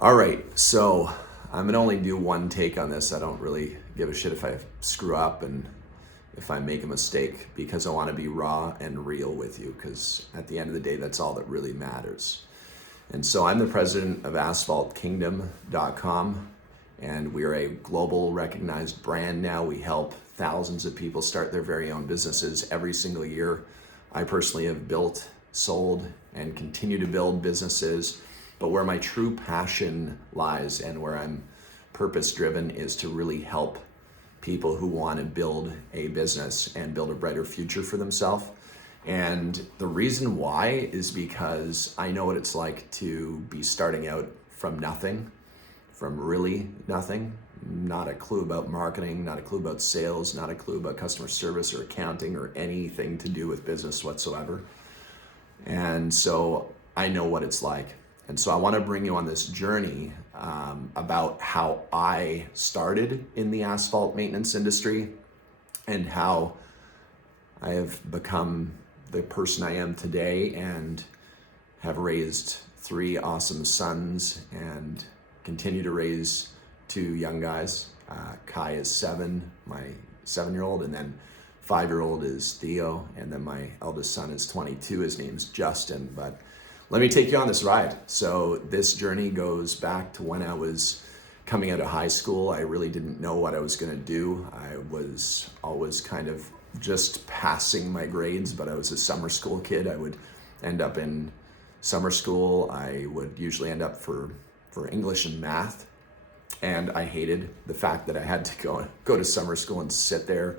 All right, so I'm gonna only do one take on this. I don't really give a shit if I screw up and if I make a mistake, because I want to be raw and real with you, because at the end of the day, that's all that really matters. And so I'm the president of AsphaltKingdom.com, and we're a global recognized brand now. We help thousands of people start their very own businesses every single year. I personally have built, sold, and continue to build businesses. But where my true passion lies and where I'm purpose driven is to really help people who want to build a business and build a brighter future for themselves. And the reason why is because I know what it's like to be starting out from nothing, from really nothing, not a clue about marketing, not a clue about sales, not a clue about customer service or accounting or anything to do with business whatsoever. And so I know what it's like. And so I want to bring you on this journey about how I started in the asphalt maintenance industry and how I have become the person I am today and have raised 3 awesome sons and continue to raise 2 young guys. Kai is 7, my 7-year-old, and then 5-year-old is Theo, and then my eldest son is 22. His name's Justin. But let me take you on this ride. So this journey goes back to when I was coming out of high school. I really didn't know what I was going to do. I was always kind of just passing my grades, but I was a summer school kid. I would end up in summer school. I would usually end up for English and math. And I hated the fact that I had to go to summer school and sit there.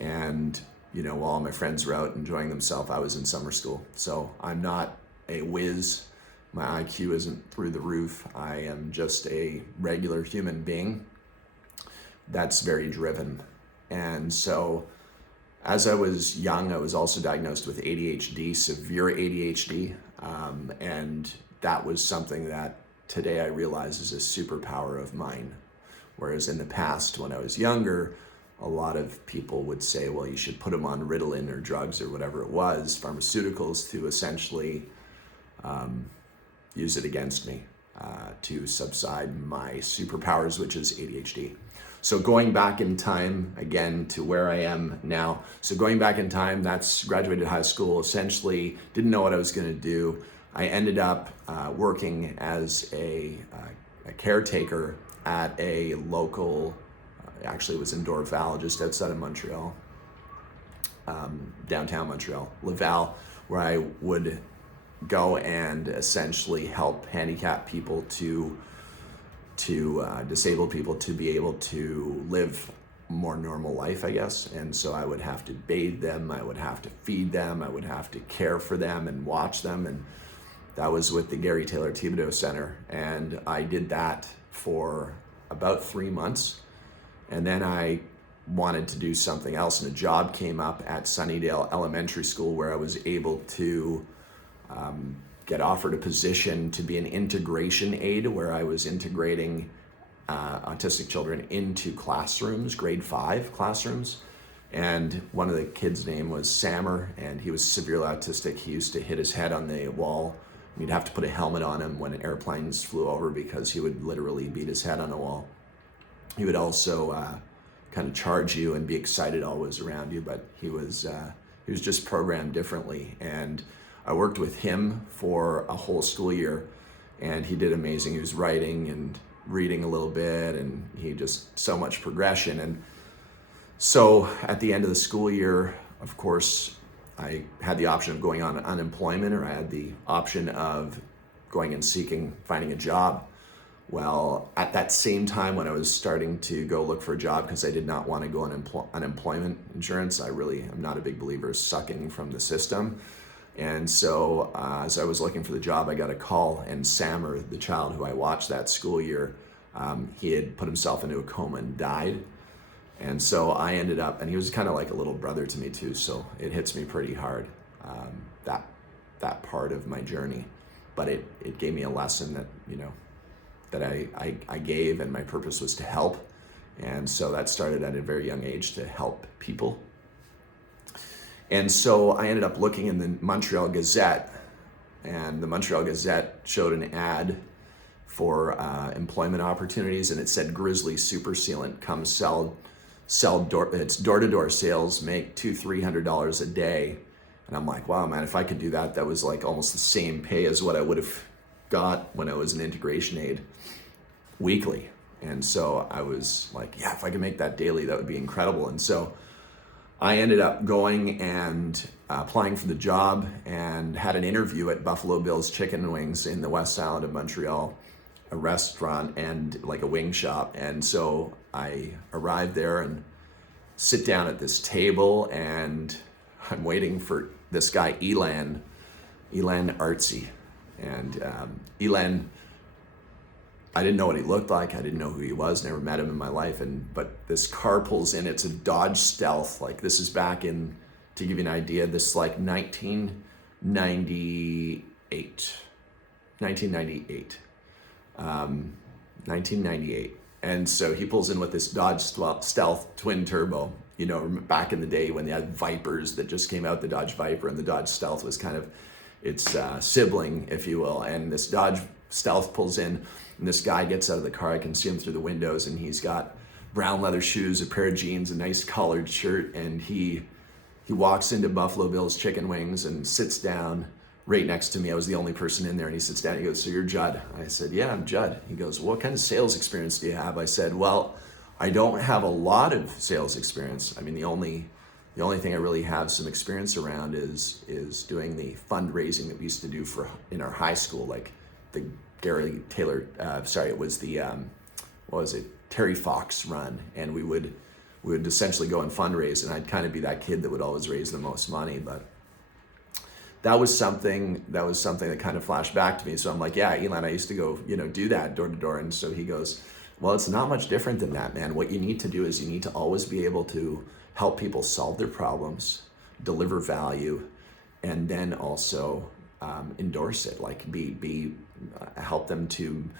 And, while all my friends were out enjoying themselves, I was in summer school. So I'm not a whiz. My IQ isn't through the roof. I am just a regular human being that's very driven. And so as I was young, I was also diagnosed with ADHD, severe ADHD. And that was something that today I realize is a superpower of mine. Whereas in the past, when I was younger, a lot of people would say, well, you should put them on Ritalin or drugs or whatever it was, pharmaceuticals, to essentially use it against me to subside my superpowers, which is ADHD. So going back in time, again, to where I am now. So going back in time, that's graduated high school, essentially didn't know what I was going to do. I ended up working as a caretaker at a local, actually it was in Dorval, just outside of Montreal, downtown Montreal, Laval, where I would go and essentially help handicapped people to disabled people to be able to live a more normal life, I guess. And so I would have to bathe them, I would have to feed them, I would have to care for them and watch them. And that was with the Gary Taylor Thibodeau Center. And I did that for about 3 months. And then I wanted to do something else, and a job came up at Sunnydale Elementary School where I was able to get offered a position to be an integration aide, where I was integrating autistic children into classrooms, grade 5 classrooms. And one of the kids' name was Sammer, and he was severely autistic. He used to hit his head on the wall. You'd have to put a helmet on him when airplanes flew over, because he would literally beat his head on the wall. He would also kind of charge you and be excited always around you, but he was just programmed differently. And I worked with him for a whole school year, and he did amazing. He was writing and reading a little bit, and he just so much progression. And so at the end of the school year, of course, I had the option of going on unemployment, or I had the option of going and finding a job. Well, at that same time when I was starting to go look for a job, because I did not want to go on unemployment insurance, I really am not a big believer of sucking from the system. And so as I was looking for the job, I got a call, and Sammer, the child who I watched that school year, he had put himself into a coma and died. And so I ended up, and he was kind of like a little brother to me too, so it hits me pretty hard, that part of my journey. But it gave me a lesson that, that I gave, and my purpose was to help. And so that started at a very young age, to help people. And so I ended up looking in the Montreal Gazette, and the Montreal Gazette showed an ad for employment opportunities, and it said Grizzly Super Sealant, come it's door-to-door sales, make $200-300 a day. And I'm like, wow, man, if I could do that, that was like almost the same pay as what I would have got when I was an integration aide weekly. And so I was like, yeah, if I could make that daily, that would be incredible. And so I ended up going and applying for the job and had an interview at Buffalo Bill's Chicken Wings in the West Island of Montreal, a restaurant and like a wing shop. And so I arrived there and sit down at this table, and I'm waiting for this guy, Elan Artsy. And Elan, I didn't know what he looked like. I didn't know who he was, never met him in my life. But this car pulls in, it's a Dodge Stealth. Like, this is back in, to give you an idea, this is like 1998. And so he pulls in with this Dodge Stealth twin turbo, you know, back in the day when they had Vipers that just came out, the Dodge Viper, and the Dodge Stealth was kind of its sibling, if you will. And this Dodge Stealth pulls in, and this guy gets out of the car. I can see him through the windows, and he's got brown leather shoes, a pair of jeans, a nice collared shirt, and he walks into Buffalo Bill's Chicken Wings and sits down right next to me. I was the only person in there, and he sits down. He goes, "So you're Judd?" I said, "Yeah, I'm Judd." He goes, "What kind of sales experience do you have?" I said, "Well, I don't have a lot of sales experience. I mean, the only thing I really have some experience around is doing the fundraising that we used to do for in our high school, like the Gary Taylor. It was the Terry Fox run, and we would essentially go and fundraise, and I'd kind of be that kid that would always raise the most money, but." That was something that kind of flashed back to me. So I'm like, yeah, Elan, I used to go, do that door to door. And so he goes, well, it's not much different than that, man. What you need to do is you need to always be able to help people solve their problems, deliver value, and then also endorse it, like help them to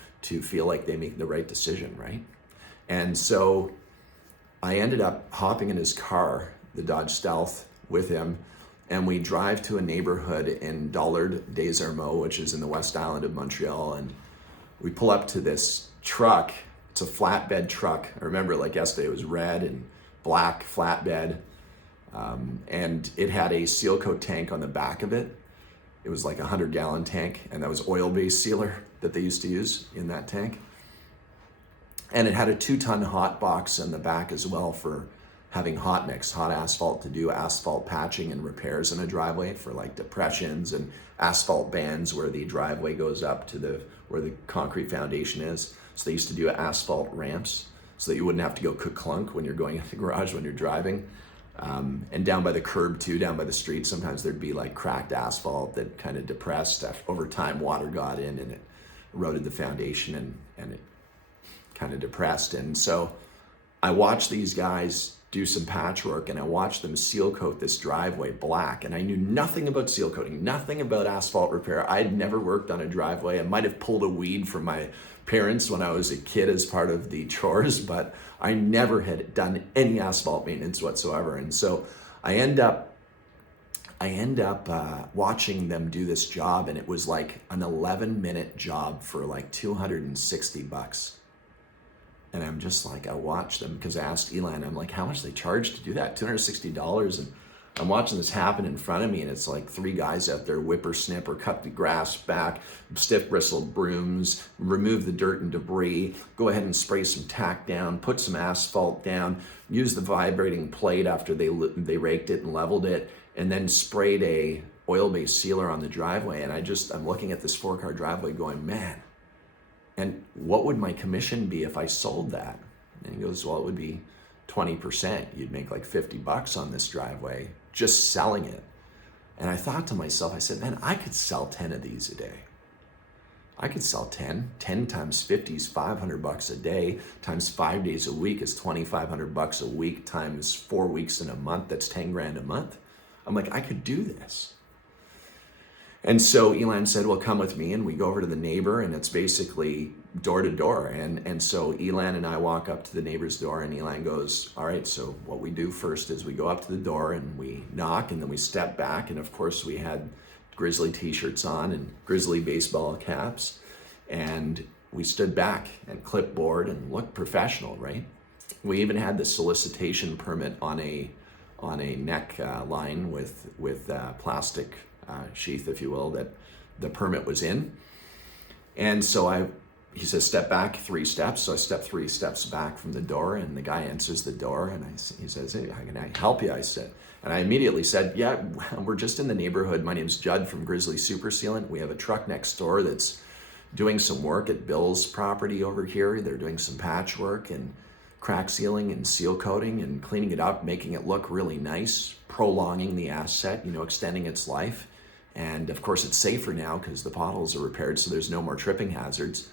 feel like they make the right decision, right? And so I ended up hopping in his car, the Dodge Stealth, with him. And we drive to a neighborhood in Dollard des Ormeaux, which is in the West Island of Montreal. And we pull up to this truck. It's a flatbed truck. I remember it like yesterday. It was red and black flatbed. And it had a Sealcoat tank on the back of it. It was like a 100-gallon tank. And that was oil-based sealer that they used to use in that tank. And it had a 2-ton hot box in the back as well for having hot mix, hot asphalt, to do asphalt patching and repairs in a driveway for like depressions and asphalt bands where the driveway goes up to where the concrete foundation is. So they used to do asphalt ramps so that you wouldn't have to go clunk when you're going in the garage when you're driving. And down by the curb too, down by the street, sometimes there'd be like cracked asphalt that kind of depressed. Over time, water got in and it eroded the foundation and it kind of depressed. And so I watched these guys do some patchwork, and I watched them seal coat this driveway black, and I knew nothing about seal coating, nothing about asphalt repair. I had never worked on a driveway. I might have pulled a weed from my parents when I was a kid as part of the chores, but I never had done any asphalt maintenance whatsoever. And so I end up watching them do this job, and it was like an 11-minute job for like $260. And I'm just like, I watched them because I asked Elan, I'm like, how much they charge to do that? $260. And I'm watching this happen in front of me, and it's like 3 guys out there, whippersnipper, cut the grass back, stiff bristled brooms, remove the dirt and debris, go ahead and spray some tack down, put some asphalt down, use the vibrating plate after they raked it and leveled it, and then sprayed a oil-based sealer on the driveway. And I'm looking at this 4-car driveway going, man, and what would my commission be if I sold that? And he goes, well, it would be 20%. You'd make like $50 on this driveway just selling it. And I thought to myself, I said, man, I could sell 10 of these a day. I could sell 10 times 50 is $500 a day, times 5 days a week is $2,500 a week, times 4 weeks in a month, that's 10 grand a month. I'm like, I could do this. And so Elan said, well, come with me. And we go over to the neighbor, and it's basically door to door. And so Elan and I walk up to the neighbor's door, and Elan goes, all right, so what we do first is we go up to the door and we knock, and then we step back. And of course we had Grizzly t-shirts on and Grizzly baseball caps. And we stood back and clipboard and looked professional, right? We even had the solicitation permit on a neck line with plastic sheath, if you will, that the permit was in. And so he says, step back 3 steps. So I step 3 steps back from the door, and the guy answers the door, and he says, hey, how can I help you? I said, and I immediately said, yeah, we're just in the neighborhood. My name's Judd from Grizzly Super Sealant. We have a truck next door that's doing some work at Bill's property over here. They're doing some patchwork and crack sealing and seal coating and cleaning it up, making it look really nice, prolonging the asset, extending its life. And of course, it's safer now because the potholes are repaired, so there's no more tripping hazards.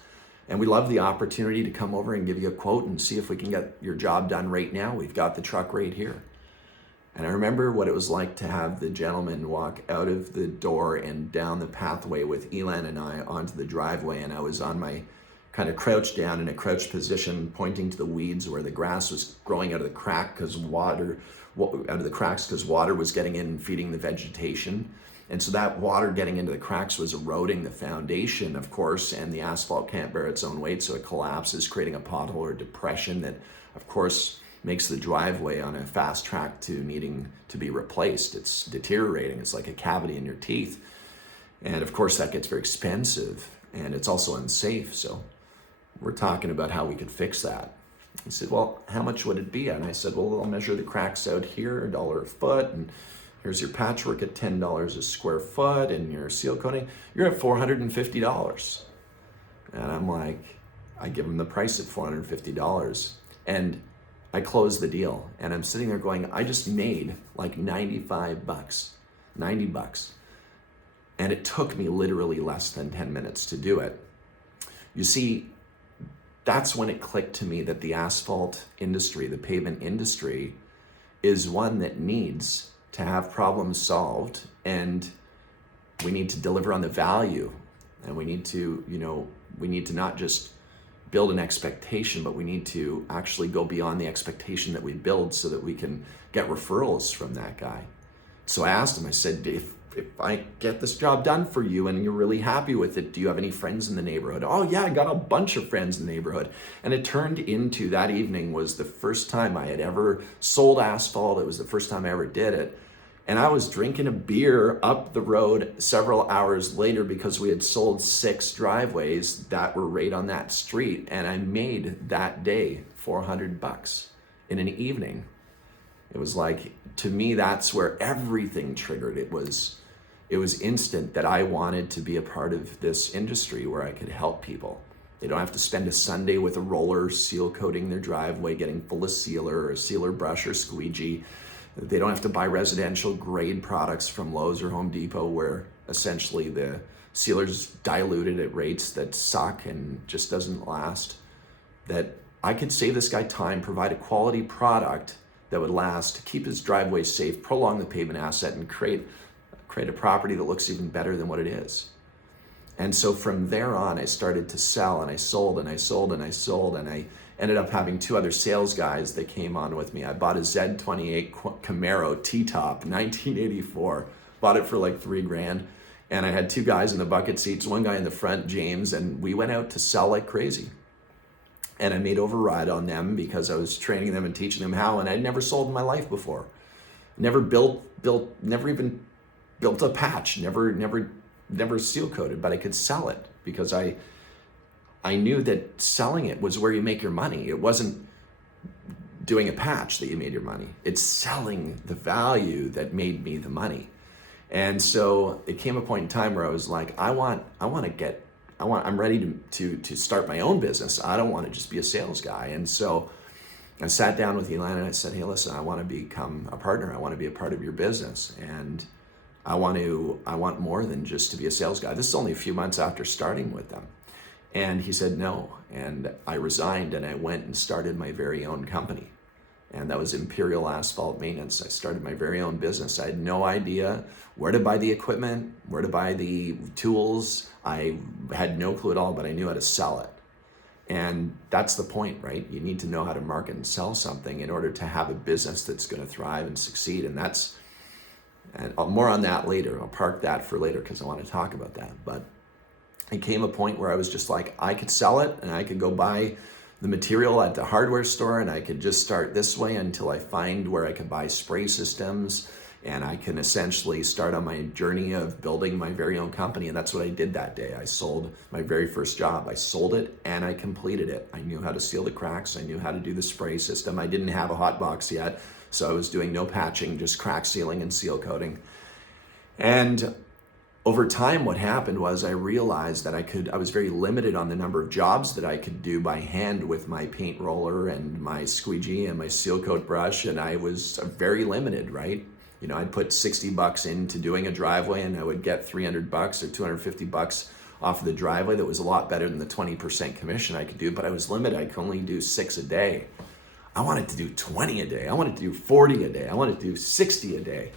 And we love the opportunity to come over and give you a quote and see if we can get your job done right now. We've got the truck right here. And I remember what it was like to have the gentleman walk out of the door and down the pathway with Elan and I onto the driveway. And I was on my kind of crouched down in a crouched position, pointing to the weeds where the grass was growing out of the crack because water was getting in and feeding the vegetation. And so that water getting into the cracks was eroding the foundation, of course, and the asphalt can't bear its own weight, so it collapses, creating a pothole or depression that, of course, makes the driveway on a fast track to needing to be replaced. It's deteriorating. It's like a cavity in your teeth. And of course, that gets very expensive, and it's also unsafe. So we're talking about how we could fix that. He said, well, how much would it be? And I said, well, I'll measure the cracks out here, $1 a foot, and here's your patchwork at $10 a square foot, and your seal coating, you're at $450. And I'm like, I give him the price at $450. And I closed the deal. And I'm sitting there going, I just made like $95, $90. And it took me literally less than 10 minutes to do it. You see, that's when it clicked to me that the asphalt industry, the pavement industry, is one that needs to have problems solved, and we need to deliver on the value, and we need to not just build an expectation, but we need to actually go beyond the expectation that we build so that we can get referrals from that guy. So I asked him, I said, if I get this job done for you and you're really happy with it, do you have any friends in the neighborhood? Oh yeah, I got a bunch of friends in the neighborhood. And it turned into, that evening was the first time I had ever sold asphalt. It was the first time I ever did it. And I was drinking a beer up the road several hours later because we had sold 6 driveways that were right on that street. And I made that day $400 in an evening. It was like, to me, that's where everything triggered. It was instant that I wanted to be a part of this industry where I could help people. They don't have to spend a Sunday with a roller seal coating their driveway, getting full of sealer or sealer brush or squeegee. They don't have to buy residential grade products from Lowe's or Home Depot where essentially the sealer's diluted at rates that suck and just doesn't last. That I could save this guy time, provide a quality product that would last, keep his driveway safe, prolong the pavement asset, and create a property that looks even better than what it is. And so from there on, I started to sell, and I sold, and I sold, and I sold, and I ended up having 2 other sales guys that came on with me. I bought a Z28 Camaro T-top, 1984. Bought it for like $3,000. And I had 2 guys in the bucket seats, 1 guy in the front, James, and we went out to sell like crazy. And I made override on them because I was training them and teaching them how, and I'd never sold in my life before. Never never even built a patch, never seal coated, but I could sell it because I knew that selling it was where you make your money. It wasn't doing a patch that you made your money. It's selling the value that made me the money. And so it came a point in time where I was like, I'm ready to start my own business. I don't want to just be a sales guy. And so I sat down with Elan and I said, hey, listen, I want to become a partner. I want to be a part of your business. And I want more than just to be a sales guy. This is only a few months after starting with them. And he said no. And I resigned and I went and started my very own company. And that was Imperial Asphalt Maintenance. I started my very own business. I had no idea where to buy the equipment, where to buy the tools. I had no clue at all, but I knew how to sell it. And that's the point, right? You need to know how to market and sell something in order to have a business that's going to thrive and succeed. And more on that later. I'll park that for later because I want to talk about that. But it came a point where I was just like, I could sell it and I could go buy the material at the hardware store and I could just start this way until I find where I could buy spray systems and I can essentially start on my journey of building my very own company. And that's what I did that day. I sold my very first job. I sold it and I completed it. I knew how to seal the cracks. I knew how to do the spray system. I didn't have a hot box yet, so I was doing no patching, just crack sealing and seal coating. And over time, what happened was I realized that I was very limited on the number of jobs that I could do by hand with my paint roller and my squeegee and my seal coat brush, and I was very limited, right? You know, I'd put $60 into doing a driveway and I would get $300 or $250 off of the driveway. That was a lot better than the 20% commission I could do, but I was limited. I could only do 6 a day. I wanted to do 20 a day. I wanted to do 40 a day. I wanted to do 60 a day.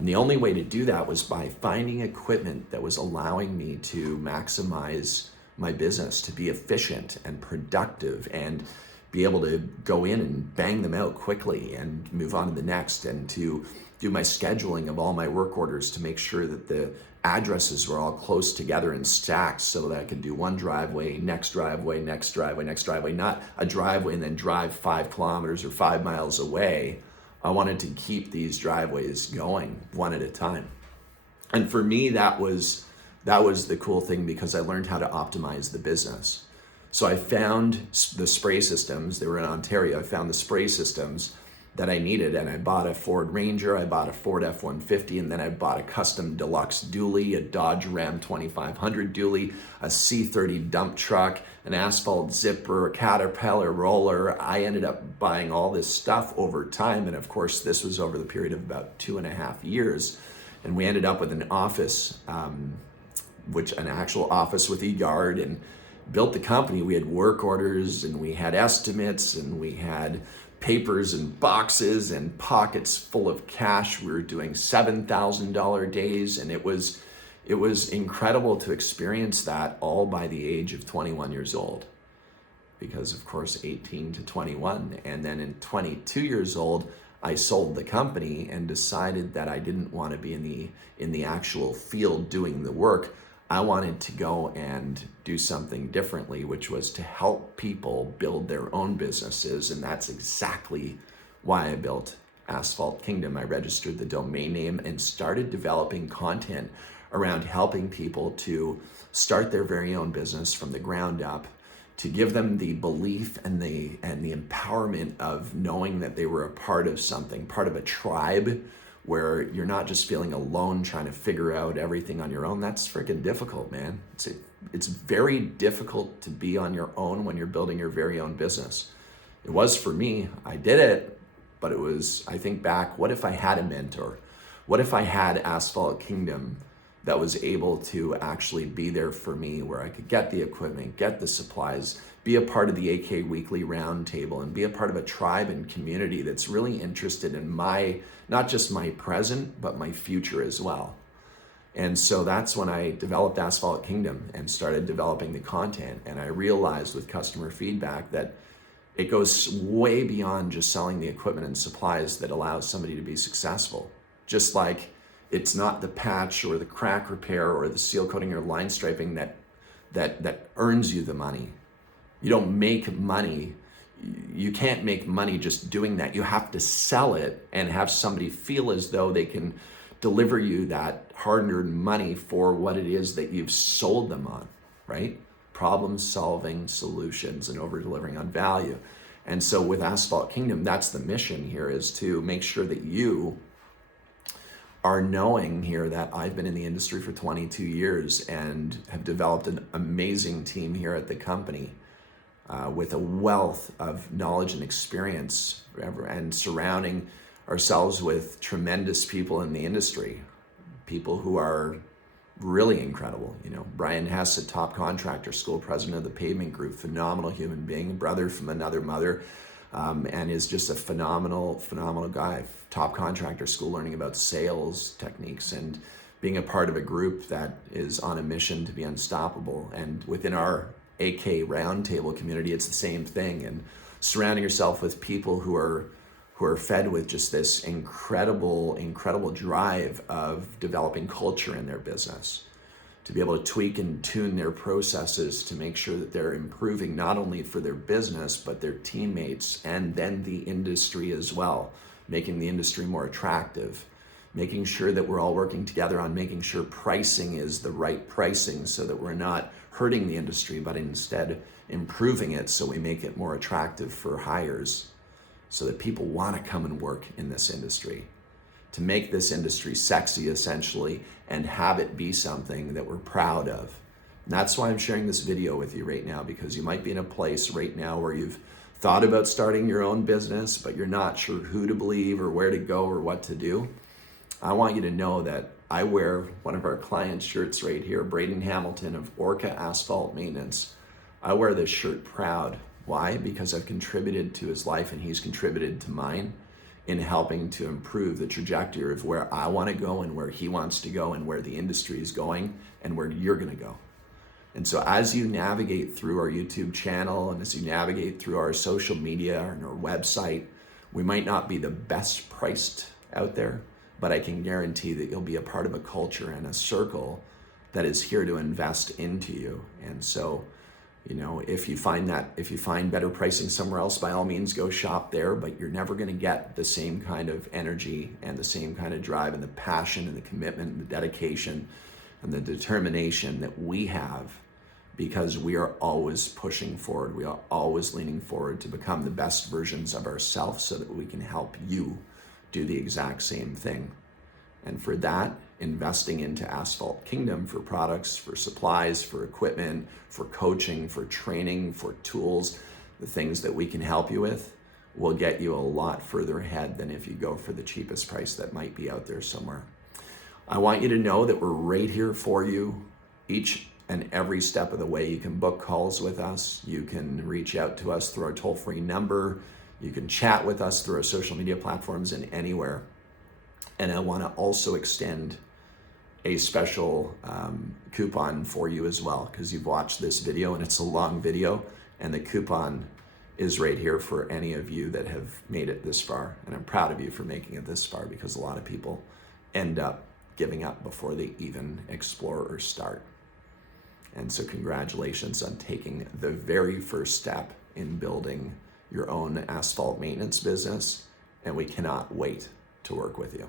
And the only way to do that was by finding equipment that was allowing me to maximize my business, to be efficient and productive and be able to go in and bang them out quickly and move on to the next, and to do my scheduling of all my work orders to make sure that the addresses were all close together and stacked so that I could do one driveway, next driveway, next driveway, next driveway, not a driveway and then drive 5 kilometers or 5 miles away. I wanted to keep these driveways going one at a time. And for me, that was the cool thing, because I learned how to optimize the business. So I found the spray systems. They were in Ontario. I found the spray systems that I needed, and I bought a Ford Ranger, I bought a Ford F-150, and then I bought a custom deluxe dually, a Dodge Ram 2500 dually, a C30 dump truck, an asphalt zipper, a Caterpillar roller. I ended up buying all this stuff over time, and of course this was over the period of about 2.5 years, and we ended up with an office, an actual office with a yard, and built the company. We had work orders and we had estimates and we had papers and boxes and pockets full of cash. We were doing $7,000 days, and it was incredible to experience that all by the age of 21 years old. Because of course 18 to 21, and then in 22 years old I sold the company and decided that I didn't want to be in the actual field doing the work. I wanted to go and do something differently, which was to help people build their own businesses. And that's exactly why I built Asphalt Kingdom. I registered the domain name and started developing content around helping people to start their very own business from the ground up, to give them the belief and the empowerment of knowing that they were a part of something, part of a tribe, where you're not just feeling alone trying to figure out everything on your own. That's freaking difficult, man. It's very difficult to be on your own when you're building your very own business. It was for me. I did it, but it was, I think back, what if I had a mentor? What if I had Asphalt Kingdom that was able to actually be there for me, where I could get the equipment, get the supplies, be a part of the AK Weekly Roundtable, and be a part of a tribe and community that's really interested in not just my present, but my future as well. And so that's when I developed Asphalt Kingdom and started developing the content. And I realized with customer feedback that it goes way beyond just selling the equipment and supplies that allows somebody to be successful. Just like it's not the patch or the crack repair or the seal coating or line striping that earns you the money. You don't make money. You can't make money just doing that. You have to sell it and have somebody feel as though they can deliver you that hard-earned money for what it is that you've sold them on, right? Problem solving solutions and over-delivering on value. And so with Asphalt Kingdom, that's the mission here, is to make sure that you are knowing here that I've been in the industry for 22 years and have developed an amazing team here at the company with a wealth of knowledge and experience, and surrounding ourselves with tremendous people in the industry, people who are really incredible. You know, Brian Hess, a top contractor, school president of the pavement group, phenomenal human being, brother from another mother, and is just a phenomenal guy. Top contractor school, learning about sales techniques and being a part of a group that is on a mission to be unstoppable. And within our AK Roundtable community, it's the same thing. And surrounding yourself with people who are fed with just this incredible drive of developing culture in their business, to be able to tweak and tune their processes to make sure that they're improving not only for their business, but their teammates and then the industry as well, making the industry more attractive, making sure that we're all working together on making sure pricing is the right pricing so that we're not hurting the industry, but instead improving it so we make it more attractive for hires so that people want to come and work in this industry, to make this industry sexy essentially and have it be something that we're proud of. And that's why I'm sharing this video with you right now, because you might be in a place right now where you've thought about starting your own business, but you're not sure who to believe or where to go or what to do. I want you to know that I wear one of our clients' shirts right here, Braden Hamilton of Orca Asphalt Maintenance. I wear this shirt proud. Why? Because I've contributed to his life and he's contributed to mine in helping to improve the trajectory of where I want to go and where he wants to go and where the industry is going and where you're going to go. And so as you navigate through our YouTube channel and as you navigate through our social media and our website, we might not be the best priced out there, but I can guarantee that you'll be a part of a culture and a circle that is here to invest into you. And so, if you find better pricing somewhere else, by all means go shop there, but you're never going to get the same kind of energy and the same kind of drive and the passion and the commitment and the dedication and the determination that we have, because we are always pushing forward. We are always leaning forward to become the best versions of ourselves so that we can help you do the exact same thing. And for that, investing into Asphalt Kingdom for products, for supplies, for equipment, for coaching, for training, for tools, the things that we can help you with will get you a lot further ahead than if you go for the cheapest price that might be out there somewhere. I want you to know that we're right here for you each and every step of the way. You can book calls with us. You can reach out to us through our toll-free number. You can chat with us through our social media platforms and anywhere. And I want to also extend a special coupon for you as well, because you've watched this video and it's a long video, and the coupon is right here for any of you that have made it this far. And I'm proud of you for making it this far, because a lot of people end up giving up before they even explore or start. And so congratulations on taking the very first step in building your own asphalt maintenance business, and we cannot wait to work with you.